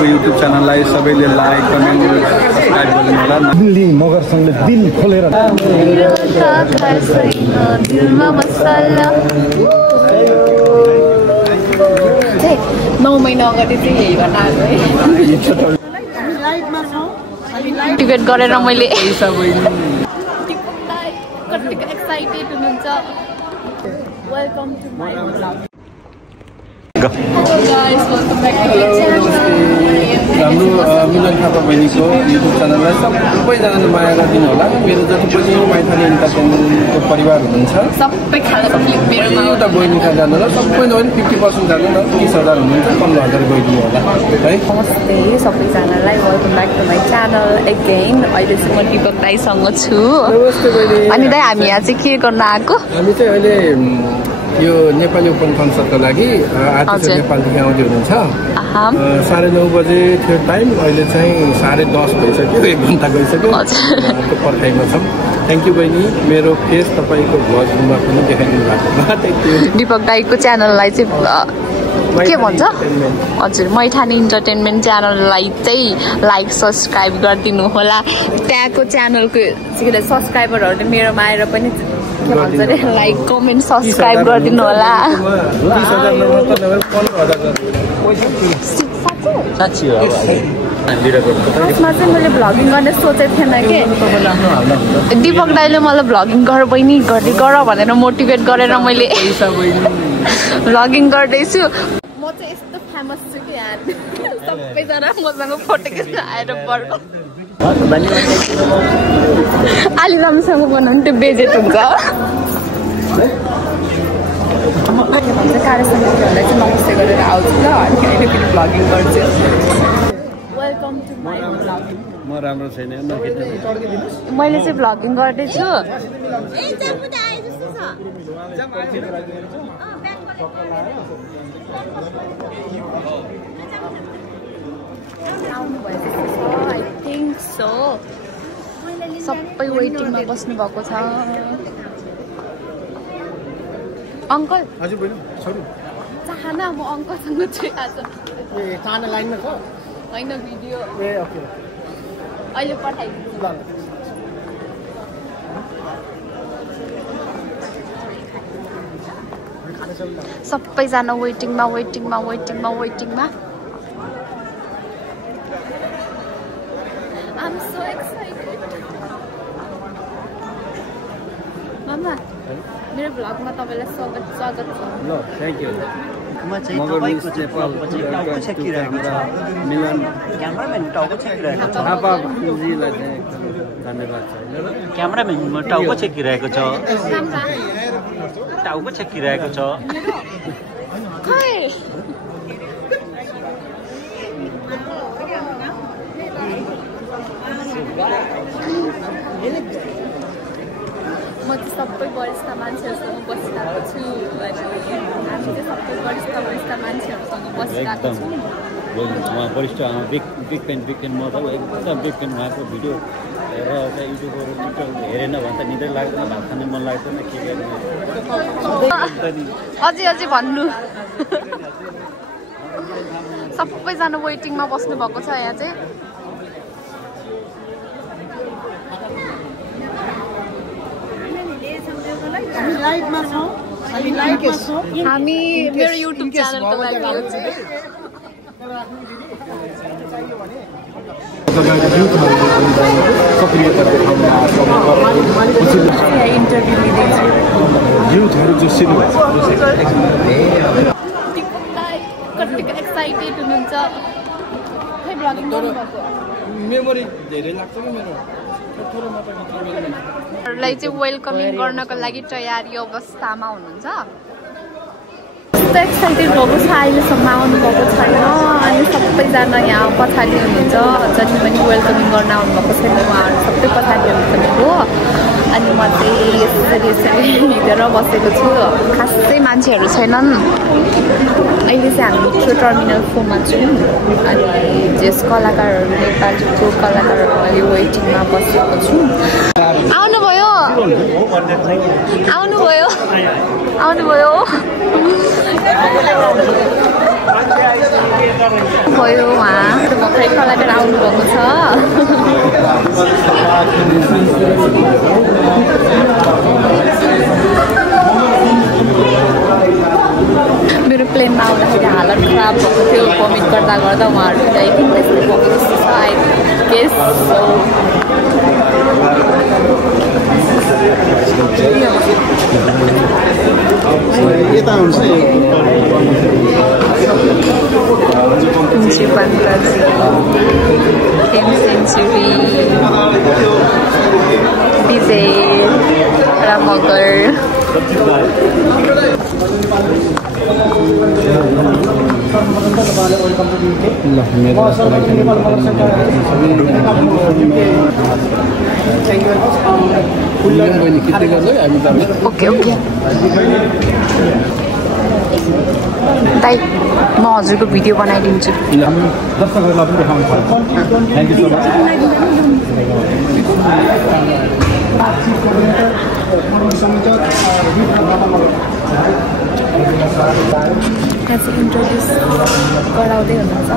हाम्रो युट्युब च्यानललाई सबैले लाइक कमेन्ट सब्स्क्राइब गरिदिनु होला। दिल्ली मगरसँगले दिल खोलेर 9 महिना अगाडि चाहिँ यही गर्न आएको है। टिकट गरेर मैले कतिको एक्साइटेड हुनुहुन्छ। Welcome to my blog. हाम्रो मिलन थापा बहिनीको युट्युब च्यानललाई सबैजनाले माया गरिदिनु होला। मेरो जति पनि मैथली इन्टरटेनमेन्टको परिवार हुनुहुन्छ सबै खाना मेरोमा एउटा बहिनी कहाँ जानु होला। सबैले पनि 50% जानु न 30,000 हुनुहुन्छ 15,000 गइदिनु होला है। नमस्ते सबैजनालाई, welcome back to my channel again. अहिले चाहिँ म दिपक दाईसँग छु। नमस्ते बहिनी। अनि दाई हामी यहाँ चाहिँ के गर्न आएको? हामी चाहिँ अहिले यो नेपाली ओपन कन्सर्टको लागि आर्टिस्ट नेपालदेखि आउँदै हुनुहुन्छ। 9:30 बजे थियो टाइम, अहिले चाहिँ 10:30 भइसक्यो, 1 घन्टा गइसक्यो। त्यो पर्खाइमा छौँ। थ्याङ्क यू बहिनी, मेरो फेस तपाईँको भ्लगमा पनि देखाइदिनु भएको। दिपक दाईको च्यानललाई चाहिँ के भन्छ? हजुर, मैथानी इन्टरटेनमेन्ट च्यानललाई चाहिँ लाइक सब्सक्राइब गरिदिनु होला। त्यहाँको च्यानलको सब्सक्राइबरहरूले मेरोमा आएर पनि के भन्छ अरे लाइक कमेन्ट सब्सक्राइब गरिदिनु होला। फर्स्टमा चाहिँ मैले भ्लगिङ गर्ने सोचेको थिएन कि दिपक दाईले मलाई भ्लगिङ गर बहिनी गर भनेर मोटिभेट गरेर मैले भ्लगिङ गर्दैछु। म चाहिँ यस्तो फेमस छु कि यार सबैजना मसँग फोटो खिच्न आएर बर्को आलिरामसँग बनाउनु त्यो बेजेट हुन्छ। कार्यसमितिहरूलाई चाहिँ नमस्ते गरेर आउँछु ल, अनि अहिले फेरि भ्लगिङ गर्छु। Welcome to my vlog. म राम्रो छैन, मैले चाहिँ भ्लगिङ गर्दैछु। आई थिङ्क सो सबै वेटिङमा बस्नु भएको छ। अङ्कल चाहना म अङ्कलसँग छु आज। चाहना लाइनमा छ होइन भिडियो ए ओके अहिले पठाइदिन्छु। सबैजना वेटिङमा वेटिङमा वेटिङमा वेटिङमा। I'm so excited. मामा मेरो भ्लगमा तपाईँलाई स्वागत छ। ल थ्याङ्क यू। म चाहिँ तपाईँको नेपालको चाहिँ टाउको छेकिरहेको छ। मिलन क्यामराम्यान टाउको छेकिरहेको छ। थापा बहिनीजीलाई चाहिँ एकदम धन्यवाद छ। क्यामराम्यान टाउको छेकिरहेको छ। टाउको छेकिरहेको छ। म चाहिँ सबै वरिष्ठ मान्छेहरूसँग बसिरहेको छु। हामी चाहिँ सबै वरिष्ठ मान्छेहरूसँग बसिरहेको छौँ। उहाँ वरिष्ठ बिग पेन म त एकदम बिग पेन उहाँको भिडियो हेरेर युट्युबहरू टिकटक हेरेन भने त निकै लाग्दैन, भात खाने मन लाग्दैन, के गर्ने अझै भन्नु। सबैजना वेटिङमा बस्नु भएको छ यहाँ चाहिँ। हामी मेरो युट्युब च्यानलको लागि इन्टरभ्यू लिँदैछु। युथहरू जो सिनु कतिको एक्साइटेड हुनुहुन्छ खै भ्लगिङ गर्नुभएको? मेमोरी धेरै लाग्छ कि मेरो लाई चाहिँ वेलकमिङ गर्नको लागि तयारी अवस्थामा हुनुहुन्छ। कस्तो एक्साइटेड भएको छ, अहिलेसम्म आउनुभएको छैन। अनि सबैजना यहाँ पछाडि हुनुहुन्छ, जति पनि वेलकमिङ गर्न आउनुभएको छैन उहाँहरू सबै पछाडि हुनुहुन्छ हो। अनि म चाहिँ यसरी हिँडेर बसेको छु, खासै मान्छेहरू छैनन्। अहिले चाहिँ हामी मेट्रो टर्मिनल 4 मा छौँ। अनि जस कलाकारहरू नेपालीको कलाकारहरू अहिले वेटिङमा बसेको छु। आउनुभयो भयो उहाँ कलाकार आउनुभएको छ। मेरो प्लेनमा आउँदाखेरि हालत खराब भएको थियो, भमिट गर्दा गर्दा उहाँहरू आई थिङ्क त्यस्तै भएको जस्तो छ आई गेस। यता हुन्छ century Vijay Ramgar okay okay दाइ म हजुरको भिडियो बनाइदिन्छु। दर्शकहरूलाई पनि देखाउनु पर्छ। Thank you so much. Introduce गराउँदै हुनुहुन्छ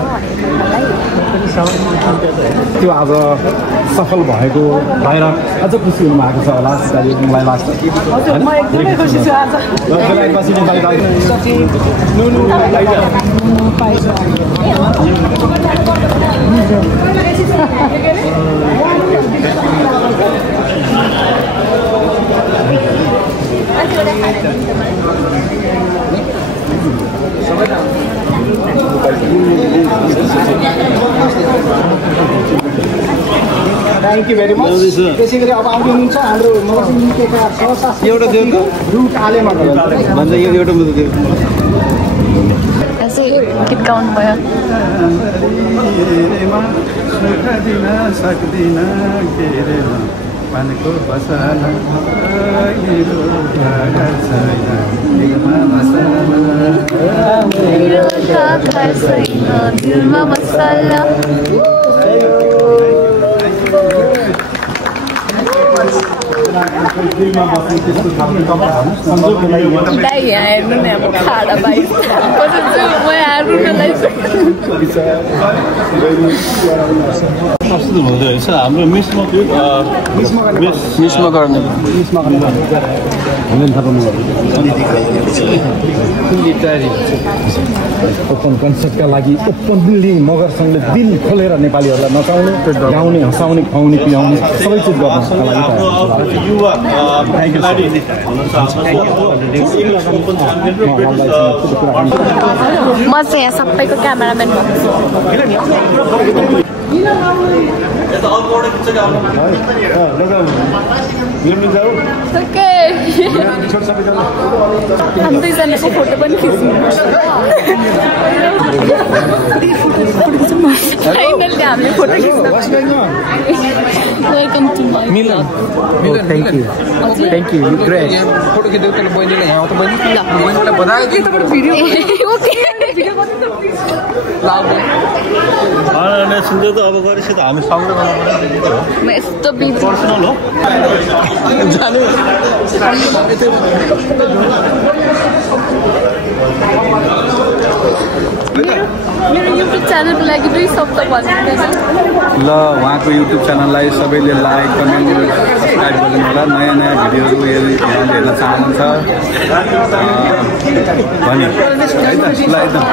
त्यो आज सफल भएको भएर अझ खुसी हुनुभएको छ होला मलाई लाग्छ। म एकदमै खुसी छु आज। Thank you very much. त्यसै गरी अब आउँदै हुनुहुन्छ हाम्रो मगरसिंहका सहशासक एउटा रुट आलेमा भन्छ एउटा मुद्दा दियो यसै गीत गाउनु भयो। पानीको बसाना यहाँ हेर्नु नि अब खाडा बाइस म यहाँ रुनलाई प्रस्तुत हुँदै रहेछ हाम्रो मिसमा गर्ने ओपन कन्सर्टका लागि ओपन बिल्डिङ मगरसँगले दिल खोलेर नेपालीहरूलाई नचाउने गाउने हँसाउने खुवाउने पियाउने सबै चिज गर्नका लागि म चाहिँ यहाँ सबैको क्यामेराम्यान भएको छु। हामी दुईजनाको फोटो पनि खिच्नु फाइनली हामीले फोटो खिच्नु। Welcome to my blog. Thank you thank you you great. Photo खिच्दै तल बहिनीले यहाँ त बहिनी बहिनीलाई बधाई के तपाईँ भिडियो ओके सुन्दै त अब गरेपछि त हामी सँगै गर्नु पर्यो। म यस्तो बिजी पर्सनल हो जानु मेरो युट्युब च्यानलको लागि 2 शब्द भन्नुहुन्छ। ल उहाँको युट्युब च्यानललाई सबैले लाइक कमेन्ट सब्सक्राइब गरिदिनु होला। नयाँ नयाँ भिडियोहरू यदि उहाँले हेर्न चाहनुहुन्छ भने है त ल एकदम